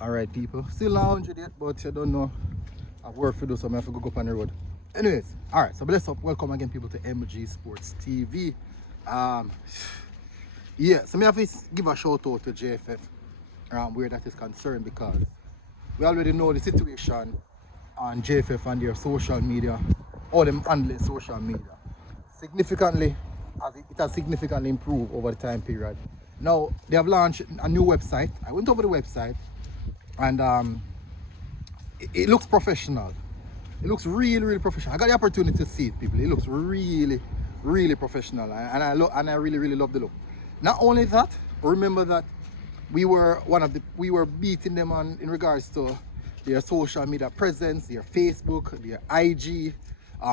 Alright people, still not 100 yet, but you don't know. I've work for those, so I have to go up on the road. Anyways, alright, so bless up. Welcome again people to MG Sports TV. Yeah, so I have to give a shout out to JFF where that is concerned, because we already know the situation on JFF and their social media, all them handling social media. Significantly, as it has significantly improved over the time period. Now, they have launched a new website. I went over the website and it looks professional. It looks really professional. I got the opportunity to see it, people. It looks really professional, and I really love the look. Not only that, remember that we were beating them on in regards to their social media presence, their Facebook, their IG,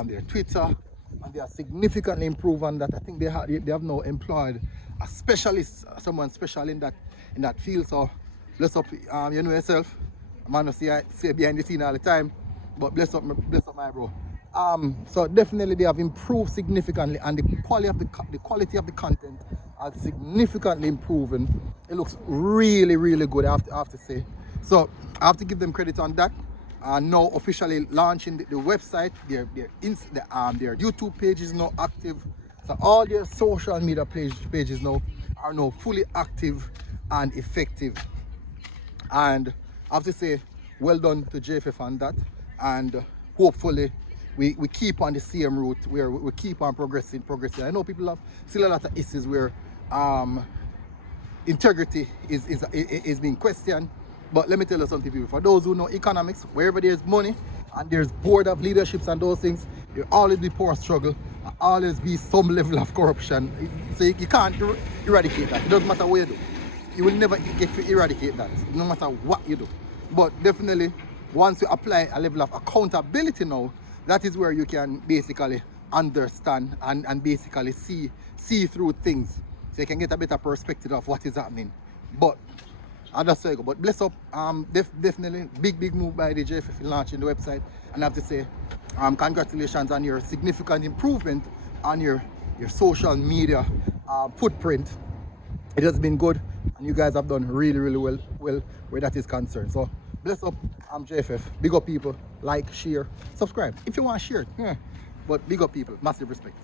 their Twitter, and they are significantly improved on that. I think they have now employed a specialist, someone special in that field. So bless up, you know yourself. Man, see behind the scene all the time, but bless up my bro. So definitely they have improved significantly, and the quality of the content has significantly improved, and it looks really good. I have to say. So I have to give them credit on that. Now officially launching the website, their YouTube page is now active. So all their social media pages now are now fully active and effective. And I have to say, well done to JFF on that, and hopefully we keep on the same route where we keep on progressing. I know people have still a lot of issues where integrity is being questioned, but let me tell you something, people. For those who know economics, wherever there's money and there's board of leaderships and those things, there always be power struggle, always be some level of corruption. So you can't eradicate that. It doesn't matter what you do. You will never get to eradicate that, no matter what you do. But definitely, once you apply a level of accountability now, that is where you can basically understand and basically see through things, so you can get a better perspective of what is happening. But I'll just say, but bless up, definitely big move by the JFF in launching the website, and I have to say, congratulations on your significant improvement on your social media footprint. It has been good, and you guys have done really well where that is concerned. So bless up, I'm JFF. Big up people, like, share, subscribe if you want to share it. Yeah. But big up people, massive respect.